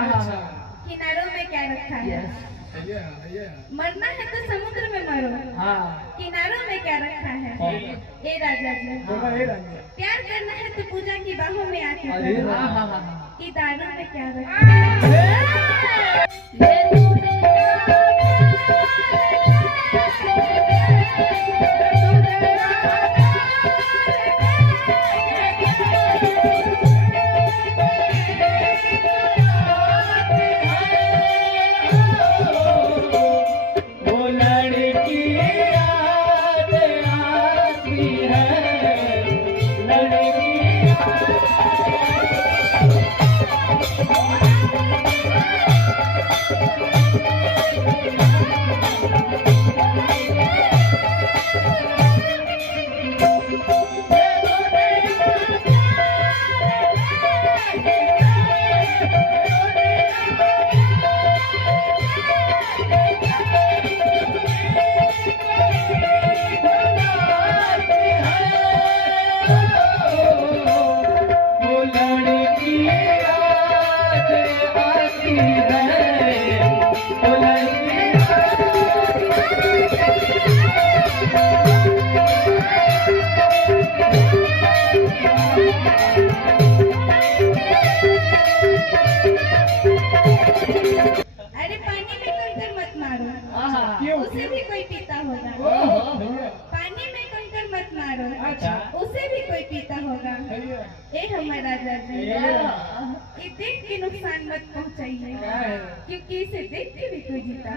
किनारों में क्या रखा है? मरना है तो समुद्र में मरो। किनारों में क्या रखा है? ए राजा जी, प्यार करना है तो पूजा की बाहों में आके कि दारू में क्या रखा है? उसे भी कोई पीता होगा। पानी में कंकर मत मारो, उसे भी कोई पीता होगा। ए हमारा राजा जी, ये देख के नुकसान मत पहुंचाइए, क्योंकि इसे देख के भी कोई जीता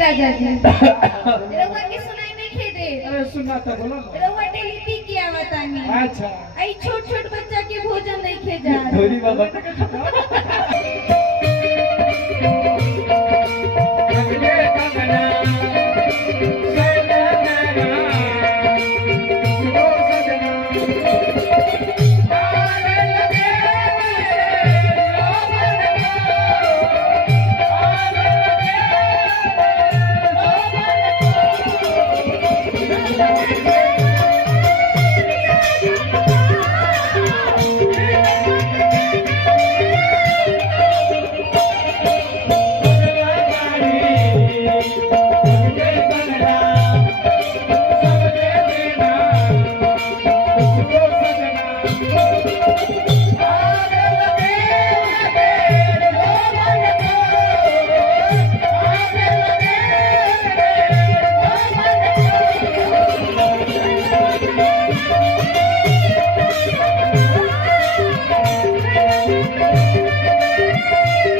राजा जी। रउआ के सुनाई नहीं खेदे? अरे सुना तो बोलो ना। रउआ डेली पी के आवतानी। अच्छा। आई छोट छोट बच्चा के भोजन नहीं खे जा। धोरी बाबा